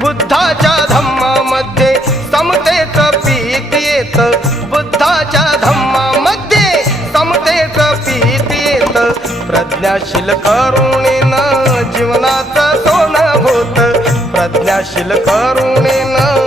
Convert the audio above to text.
बुद्धाच्या धम्मामध्ये समतेचं पीक येत, बुद्धाच्या धम्मामध्ये समतेचं पीक येत, प्रज्ञाशील करुणेनं जीवनाचं सोनं होत, प्रज्ञाशील करुणेनं